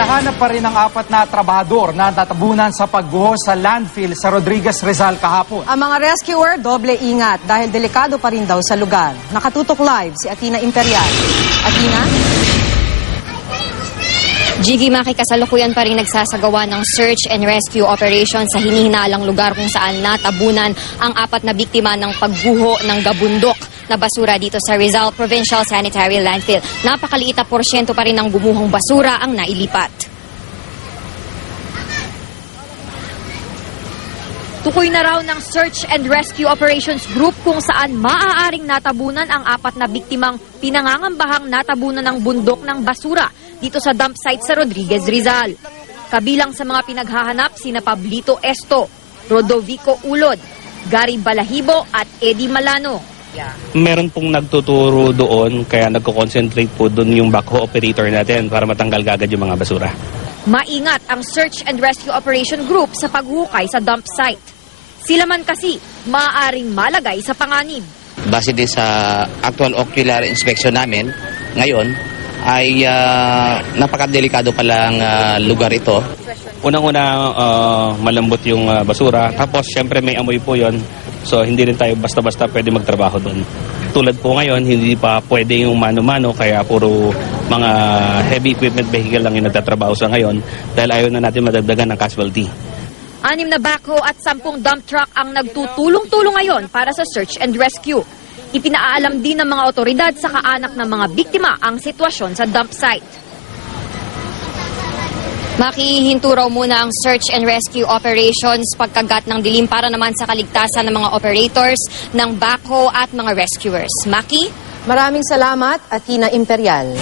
Hinahanap pa rin ang 4 na trabahador na natabunan sa pagguho sa landfill sa Rodriguez, Rizal kahapon. Ang mga rescuer, doble ingat dahil delikado pa rin daw sa lugar. Nakatutok live si Athena Imperial. Athena? Jiggy, makikasalukuyan pa rin nagsasagawa ng search and rescue operation sa hinihinalang lugar kung saan natabunan ang 4 na biktima ng pagguho ng gabundok na basura dito sa Rizal Provincial Sanitary Landfill. Napakaliit na porsyento pa rin ng gumuhong basura ang nailipat. Tukoy na raw ng Search and Rescue Operations Group kung saan maaaring natabunan ang 4 na biktimang pinangangambahang natabunan ng bundok ng basura dito sa dump site sa Rodriguez, Rizal. Kabilang sa mga pinaghahanap sina Pablito Esto, Rodovico Ulod, Gary Balahibo at Eddie Malano. Meron pong nagtuturo doon kaya nagko-concentrate po doon yung backhoe operator natin para matanggal agad yung mga basura. Maingat ang Search and Rescue Operation Group sa paghukay sa dump site. Sila man kasi maaaring malagay sa panganib. Base din sa actual ocular inspection namin ngayon ay napakadelikado palang lugar ito. Unang-una malambot yung basura, tapos syempre may amoy po yon. So hindi rin tayo basta-basta pwede magtrabaho doon. Tulad po ngayon, hindi pa pwede yung mano-mano kaya puro mga heavy equipment vehicle lang yung nagtatrabaho sa ngayon dahil ayaw na natin madagdagan ng casualty. 6 na backhoe at 10 dump truck ang nagtutulong-tulong ngayon para sa search and rescue. Ipinaalam din ng mga otoridad sa kaanak ng mga biktima ang sitwasyon sa dump site. Makihinto raw muna ang search and rescue operations pagkagat ng dilim para naman sa kaligtasan ng mga operators ng backhoe at mga rescuers. Maki? Maraming salamat, Athena Imperial.